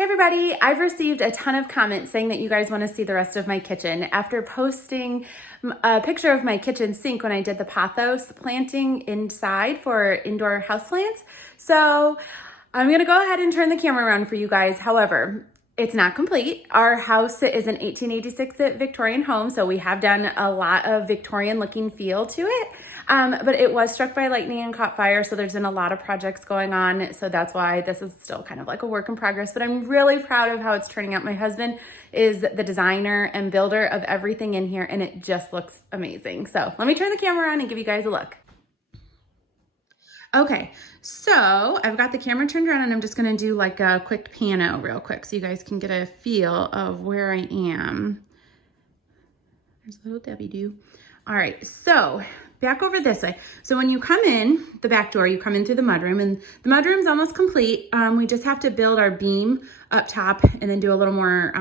Hey everybody, I've received a ton of comments saying that you guys want to see the rest of my kitchen after posting a picture of my kitchen sink when I did the pothos planting inside for indoor houseplants. So I'm going to go ahead and turn the camera around for you guys. However, it's not complete. Our house is an 1886 Victorian home, so we have done a lot of Victorian looking feel to it. But it was struck by lightning and caught fire, so there's been a lot of projects going on, so that's why this is still kind of like a work in progress, but I'm really proud of how it's turning out. My husband is the designer and builder of everything in here, and it just looks amazing. So let me turn the camera on and give you guys a look. Okay, so I've got the camera turned around and I'm just gonna do like a quick pano real quick so you guys can get a feel of where I am. There's little Debbie do. All right, so back over this way. So when you come in the back door, you come in through the mudroom, and the mudroom's almost complete. We just have to build our beam up top and then do a little more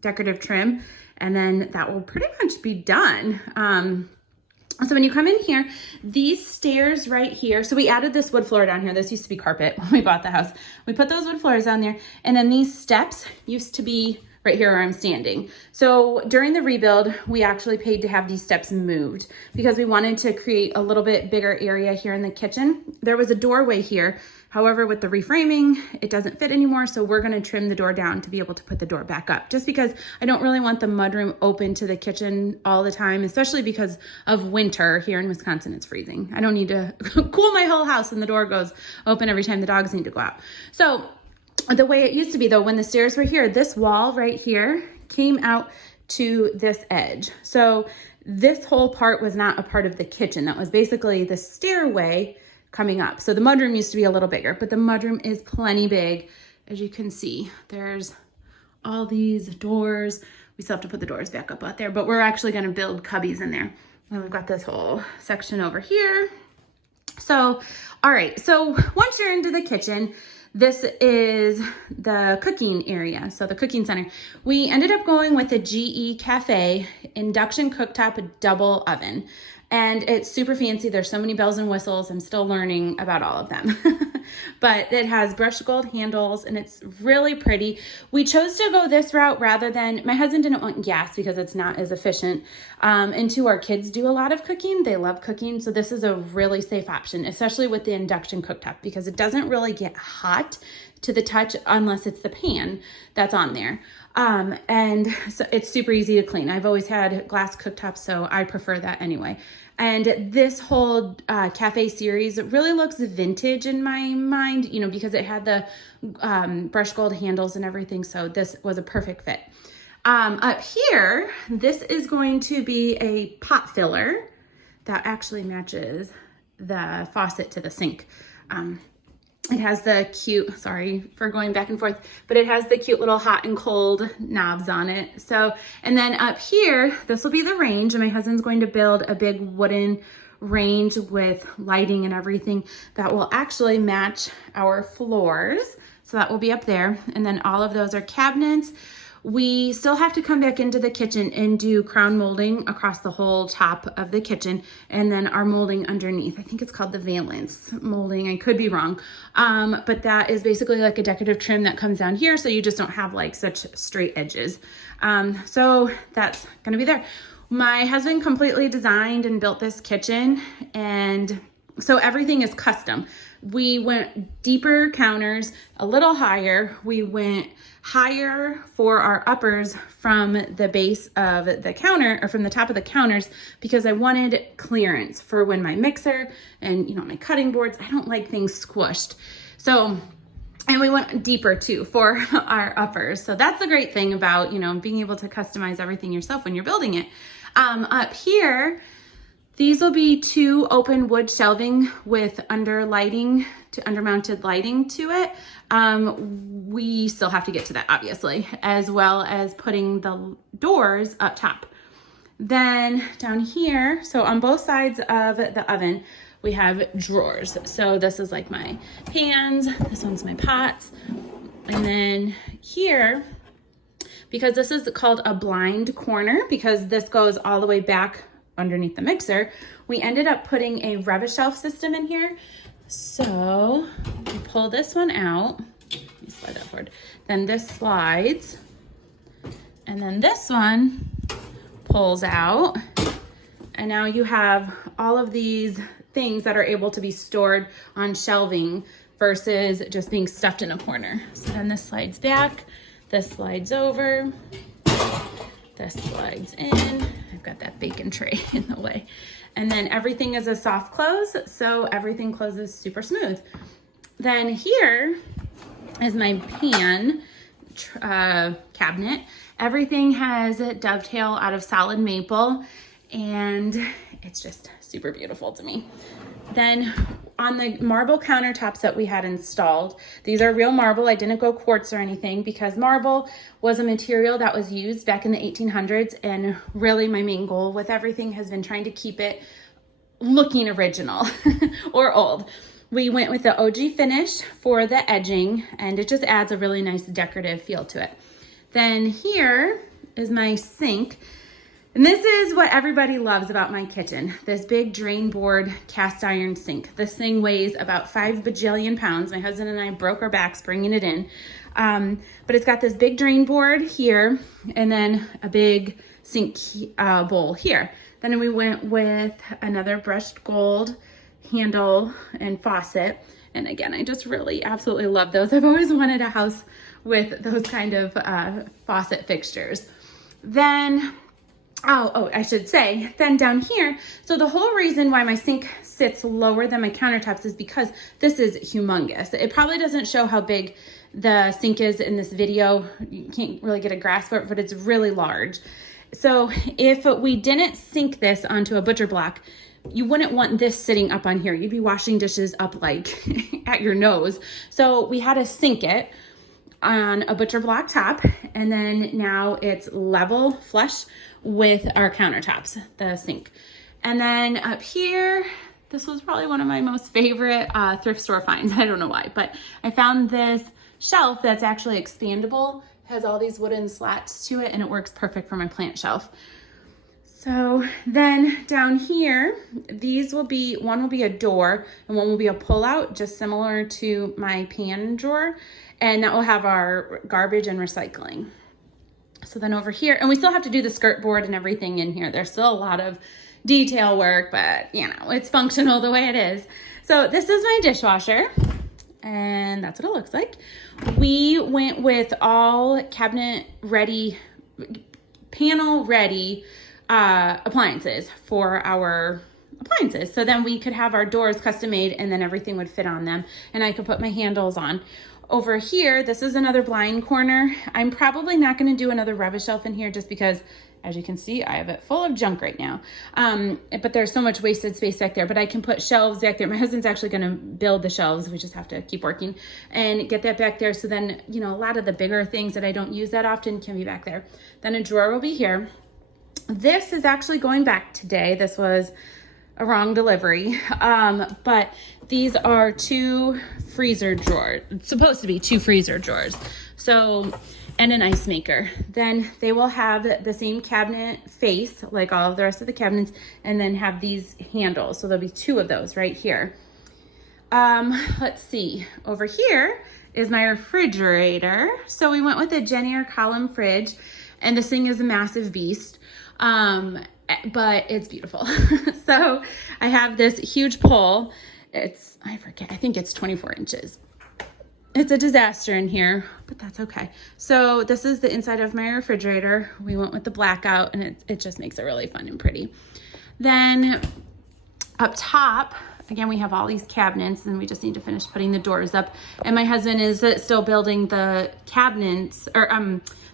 decorative trim, and then that will pretty much be done. So when you come in here, these stairs right here, so we added this wood floor down here. This used to be carpet when we bought the house. We put those wood floors down there, and then these steps used to be right here where I'm standing. So during the rebuild, we actually paid to have these steps moved because we wanted to create a little bit bigger area here in the kitchen. There was a doorway here. However, with the reframing, it doesn't fit anymore. So we're gonna trim the door down to be able to put the door back up, just because I don't really want the mudroom open to the kitchen all the time, especially because of winter here in Wisconsin, it's freezing. I don't need to cool my whole house and the door goes open every time the dogs need to go out. So the way it used to be though, when the stairs were here, this wall right here came out to this edge. So this whole part was not a part of the kitchen. That was basically the stairway coming up. So the mudroom used to be a little bigger, but the mudroom is plenty big. As you can see, there's all these doors. We still have to put the doors back up out there, but we're actually gonna build cubbies in there. And we've got this whole section over here. So, all right, so once you're into the kitchen, this is the cooking area, so the cooking center. We ended up going with a GE Cafe induction cooktop double oven, and it's super fancy. There's so many bells and whistles. I'm still learning about all of them. But it has brushed gold handles and it's really pretty. We chose to go this route rather than, my husband didn't want gas because it's not as efficient. And two, our kids do a lot of cooking. They love cooking. So this is a really safe option, especially with the induction cooktop, because it doesn't really get hot to the touch unless it's the pan that's on there. And so it's super easy to clean. I've always had glass cooktops, so I prefer that anyway. And this whole cafe series really looks vintage in my mind, you know, because it had the brushed gold handles and everything. So this was a perfect fit. Up here, this is going to be a pot filler that actually matches the faucet to the sink. It has the cute, sorry for going back and forth, but it has the cute little hot and cold knobs on it. So, and then up here, this will be the range, and my husband's going to build a big wooden range with lighting and everything that will actually match our floors. So that will be up there. And then all of those are cabinets. We still have to come back into the kitchen and do crown molding across the whole top of the kitchen, and then our molding underneath. I think it's called the valance molding. I could be wrong. But that is basically like a decorative trim that comes down here, so you just don't have like such straight edges. So that's gonna be there. My husband completely designed and built this kitchen, and so everything is custom. We went deeper counters, a little higher. We went higher for our uppers from the base of the counter, or from the top of the counters, because I wanted clearance for when my mixer and, you know, my cutting boards, I don't like things squished. So, and we went deeper too for our uppers. So that's the great thing about, you know, being able to customize everything yourself when you're building it. Up here, these will be two open wood shelving with undermounted lighting to it. We still have to get to that, obviously, as well as putting the doors up top. Then down here, so on both sides of the oven, we have drawers. So this is like my pans, this one's my pots. And then here, because this is called a blind corner, because this goes all the way back underneath the mixer, we ended up putting a Renovation system in here. So we pull this one out, Let me slide that forward. Then this slides, and then this one pulls out. And now you have all of these things that are able to be stored on shelving versus just being stuffed in a corner. So then this slides back, this slides over, this slides in. I've got that bacon tray in the way. And then everything is a soft close, so everything closes super smooth. Then here is my pan cabinet. Everything has a dovetail out of solid maple, and it's just super beautiful to me. Then on the marble countertops that we had installed, these are real marble. I didn't go quartz or anything because marble was a material that was used back in the 1800s. And really my main goal with everything has been trying to keep it looking original or old. We went with the OG finish for the edging, and it just adds a really nice decorative feel to it. Then here is my sink. And this is what everybody loves about my kitchen, this big drain board cast iron sink. This thing weighs about 5 bajillion pounds. My husband and I broke our backs bringing it in. But it's got this big drain board here, and then a big sink bowl here. Then we went with another brushed gold handle and faucet. And again, I just really absolutely love those. I've always wanted a house with those kind of faucet fixtures. Then I should say, then down here, so the whole reason why my sink sits lower than my countertops is because this is humongous. It probably doesn't show how big the sink is in this video. You can't really get a grasp for it, but it's really large. So if we didn't sink this onto a butcher block, you wouldn't want this sitting up on here. You'd be washing dishes up like at your nose. So we had to sink it on a butcher block top, and then now it's level flush with our countertops, the sink. And then up here, this was probably one of my most favorite thrift store finds. I don't know why, but I found this shelf that's actually expandable, has all these wooden slats to it, and it works perfect for my plant shelf. So then down here, these will be, one will be a door and one will be a pull-out, just similar to my pan drawer. And that will have our garbage and recycling. So then over here, and we still have to do the skirt board and everything in here. There's still a lot of detail work, but you know, it's functional the way it is. So this is my dishwasher, and that's what it looks like. We went with all cabinet ready, panel ready appliances for our appliances. So then we could have our doors custom made, and then everything would fit on them, and I could put my handles on. Over here, this is another blind corner. I'm probably not going to do another rubbish shelf in here just because, as you can see, I have it full of junk right now. But there's so much wasted space back there, but I can put shelves back there. My husband's actually going to build the shelves. We just have to keep working and get that back there. So then, you know, a lot of the bigger things that I don't use that often can be back there. Then a drawer will be here. This is actually going back today. This was a wrong delivery, but these are 2 freezer drawers. It's supposed to be 2 freezer drawers. So, and an ice maker. Then they will have the same cabinet face like all of the rest of the cabinets, and then have these handles. So there'll be 2 of those right here. Let's see, over here is my refrigerator. So we went with a Jennier column fridge, and this thing is a massive beast. But it's beautiful. So I have this huge pole. I think it's 24 inches. It's a disaster in here, but that's okay. So this is the inside of my refrigerator. We went with the blackout, and it just makes it really fun and pretty. Then up top, again, we have all these cabinets, and we just need to finish putting the doors up. And my husband is still building the cabinets, or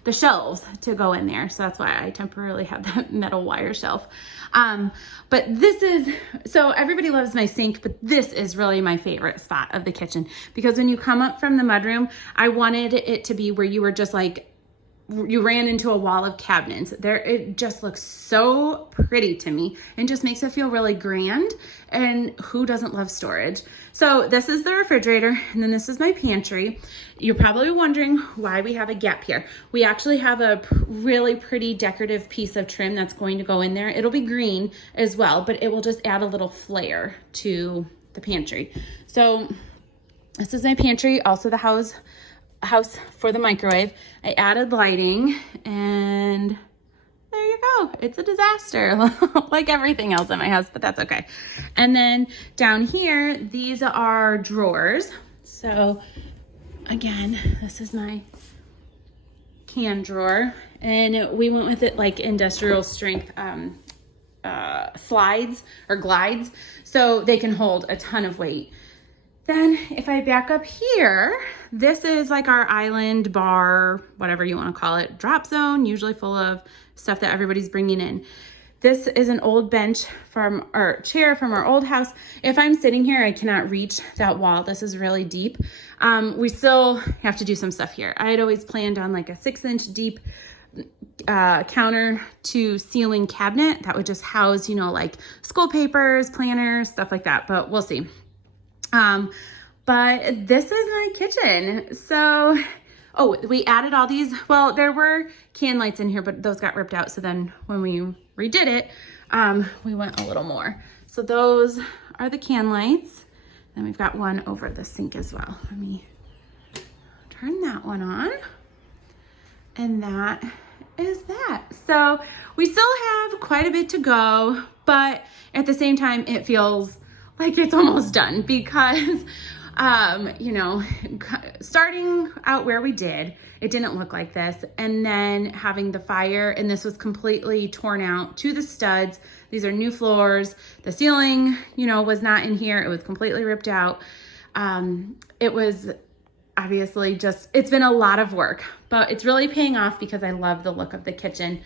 the shelves to go in there. So that's why I temporarily have that metal wire shelf. But this is, so everybody loves my sink, but this is really my favorite spot of the kitchen, because when you come up from the mudroom, I wanted it to be where you were just like, you ran into a wall of cabinets. It just looks so pretty to me and just makes it feel really grand. And who doesn't love storage? So this is the refrigerator, and then this is my pantry. You're probably wondering why we have a gap here. We actually have a really pretty decorative piece of trim that's going to go in there. It'll be green as well, but it will just add a little flair to the pantry. So this is my pantry, also to house house for the microwave. I added lighting, and there you go. It's a disaster, like everything else in my house, but that's okay. And then down here, these are drawers. So again, this is my can drawer, and we went with it like industrial strength slides or glides, so they can hold a ton of weight. Then if I back up here, this is like our island bar, whatever you want to call it, drop zone, usually full of stuff that everybody's bringing in. This is an old bench from our chair from our old house. If I'm sitting here, I cannot reach that wall. This is really deep. We still have to do some stuff here. I had always planned on like a 6-inch deep counter to ceiling cabinet that would just house, you know, like school papers, planners, stuff like that, but we'll see. But this is my kitchen. So, oh, we added all these. Well, there were can lights in here, but those got ripped out. So then when we redid it, we went a little more. So those are the can lights. And we've got one over the sink as well. Let me turn that one on. And that is that. So we still have quite a bit to go, but at the same time, it feels like it's almost done because, you know, starting out where we did, it didn't look like this. And then having the fire, and this was completely torn out to the studs. These are new floors. The ceiling, you know, was not in here. It was completely ripped out. It was obviously just, it's been a lot of work, but it's really paying off because I love the look of the kitchen.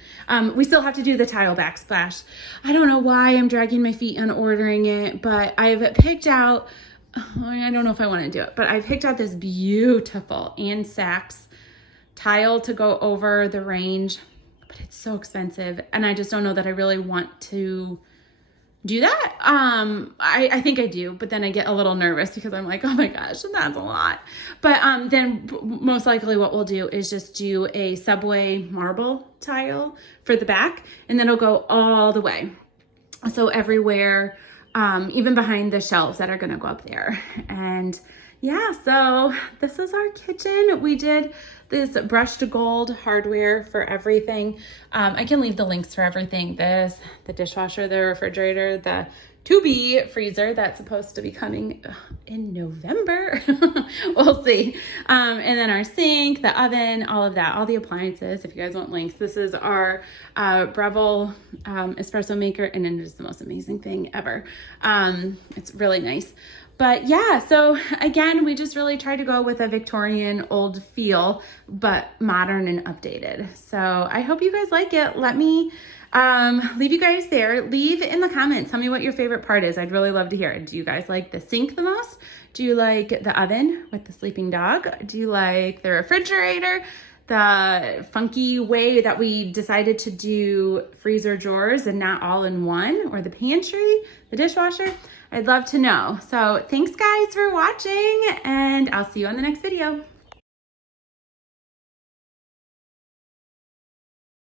We still have to do the tile backsplash. I don't know why I'm dragging my feet on ordering it, but I've picked out, I don't know if I want to do it, but I've picked out this beautiful Ann Sachs tile to go over the range, but it's so expensive. And I just don't know that I really want to do that. I think I do, but then I get a little nervous because I'm like, oh my gosh, that's a lot. But then most likely what we'll do is just do a subway marble tile for the back, and then it'll go all the way. So everywhere, even behind the shelves that are gonna go up there. And yeah, so this is our kitchen. We did this brushed gold hardware for everything. I can leave the links for everything. This, the dishwasher, the refrigerator, the to-be freezer that's supposed to be coming in November. We'll see. And then our sink, the oven, all of that, all the appliances, if you guys want links. This is our Breville espresso maker, and it is the most amazing thing ever. It's really nice. But yeah, so again, we just really tried to go with a Victorian old feel, but modern and updated. So I hope you guys like it. Let me leave you guys there. Leave in the comments. Tell me what your favorite part is. I'd really love to hear it. Do you guys like the sink the most? Do you like the oven with the sleeping dog? Do you like the refrigerator? The funky way that we decided to do freezer drawers and not all in one, or the pantry, the dishwasher? I'd love to know. So thanks guys for watching, and I'll see you on the next video.